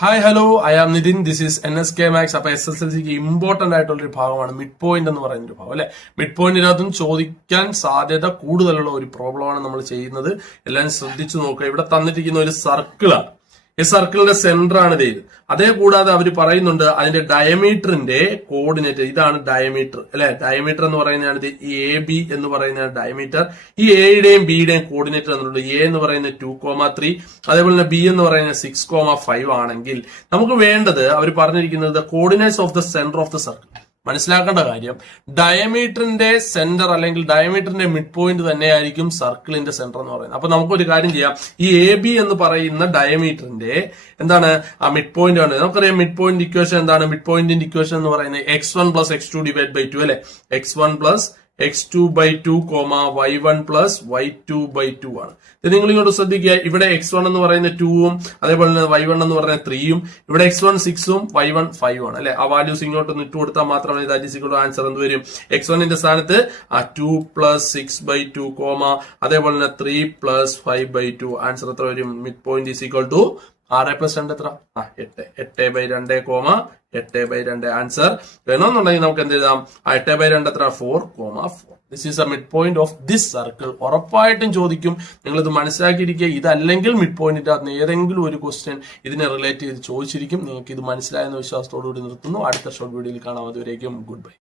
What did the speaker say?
Hi hello, I am Nithin. This is NSK Max. അപ്പൊ SSLCക്ക് important ആയിട്ടുള്ള ഒരു ഭാഗമാണ് മിഡ് പോയിന്റ് എന്ന് പറയുന്ന ഒരു ഭാഗം അല്ലെ. മിഡ് പോയിന്റിനകത്തും ചോദിക്കാൻ സാധ്യത കൂടുതലുള്ള ഒരു പ്രോബ്ലമാണ് നമ്മൾ ചെയ്യുന്നത്. എല്ലാവരും ശ്രദ്ധിച്ചു നോക്കുക. ഇവിടെ തന്നിരിക്കുന്ന ഒരു സർക്കിളാണ്. ഈ സർക്കിളിന്റെ സെന്റർ ആണ് ഇത്. അതേ കൂടാതെ അവർ പറയുന്നുണ്ട് അതിന്റെ ഡയമീറ്ററിന്റെ കോർഡിനേറ്റ് ഇതാണ് ഡയമീറ്റർ അല്ലെ. ഡയമീറ്റർ എന്ന് പറയുന്നതാണ് ഇത് AB എന്ന് പറയുന്ന ഡയമീറ്റർ. ഈ എയുടെയും ബിയുടെയും കോർഡിനേറ്റ് തന്നിട്ടുണ്ട്. എ എന്ന് പറയുന്നത് 2,3, അതേപോലെ തന്നെ ബി എന്ന് പറയുന്നത് 6,5 ആണെങ്കിൽ നമുക്ക് വേണ്ടത് അവർ പറഞ്ഞിരിക്കുന്നത് coordinates of the centre of the circle. മനസ്സിലാക്കേണ്ട കാര്യം, ഡയമീറ്ററിന്റെ സെന്റർ അല്ലെങ്കിൽ ഡയമീറ്ററിന്റെ മിഡ് പോയിന്റ് തന്നെയായിരിക്കും സർക്കിളിന്റെ സെന്റർ എന്ന് പറയുന്നത്. അപ്പൊ നമുക്കൊരു കാര്യം ചെയ്യാം. ഈ AB എന്ന് പറയുന്ന ഡയമീറ്ററിന്റെ എന്താണ് ആ മിഡ് പോയിന്റ് ആണ്. നമുക്കറിയാം മിഡ് പോയിന്റ് ഇക്വേഷൻ എന്താണ്. മിഡ് പോയിന്റിന്റെ ഇക്വേഷൻ എന്ന് പറയുന്നത് x1 + x2 / 2 അല്ലെ. x1 + x2 / 2, y1 + y2 / 2 ആണ്. നിങ്ങൾ ഇങ്ങോട്ട് ശ്രദ്ധിക്കുക. ഇവിടെ x1 എന്ന് പറയുന്ന 2ഉം അതേപോലെ തന്നെ y1 എന്ന് പറയുന്ന 3ഉം ഇവിടെ x1 6ഉം y1 5 ആണ് അല്ലെ. ആ വാല്യൂസ് ഇങ്ങോട്ട് ഇട്ട് കൊടുത്താൽ മാത്രമേ ആൻസർ എന്ത് വരും. x1ന്റെ സ്ഥാനത്ത് 2 + 6/2, അതേപോലെ തന്നെ 3 + 5/2. ആൻസർ എത്ര വരും? Mid point is equal to 6 + 2 എത്ര? 8/2, 8/2. ആൻസർ വേണമെന്നുണ്ടെങ്കിൽ നമുക്ക് എന്ത് എഴുതാം? 8/2 എത്ര? 4,4. This is A mid point of this circle. ഉറപ്പായിട്ടും ചോദിക്കും. നിങ്ങൾ ഇത് മനസ്സിലാക്കിയിരിക്കുക. ഇതല്ലെങ്കിൽ മിഡ് പോയിന്റിന്റെ അകത്ത് ഏതെങ്കിലും ഒരു ക്വസ്റ്റ്യൻ ഇതിനെ റിലേറ്റ് ചെയ്ത് ചോദിച്ചിരിക്കും. നിങ്ങൾക്ക് ഇത് മനസ്സിലായെന്ന വിശ്വാസത്തോടുകൂടി നിർത്തുന്നു. അടുത്ത ഷോർട്ട് വീഡിയോയിൽ കാണാം. അതുവരേക്കും ഗുഡ് ബൈ.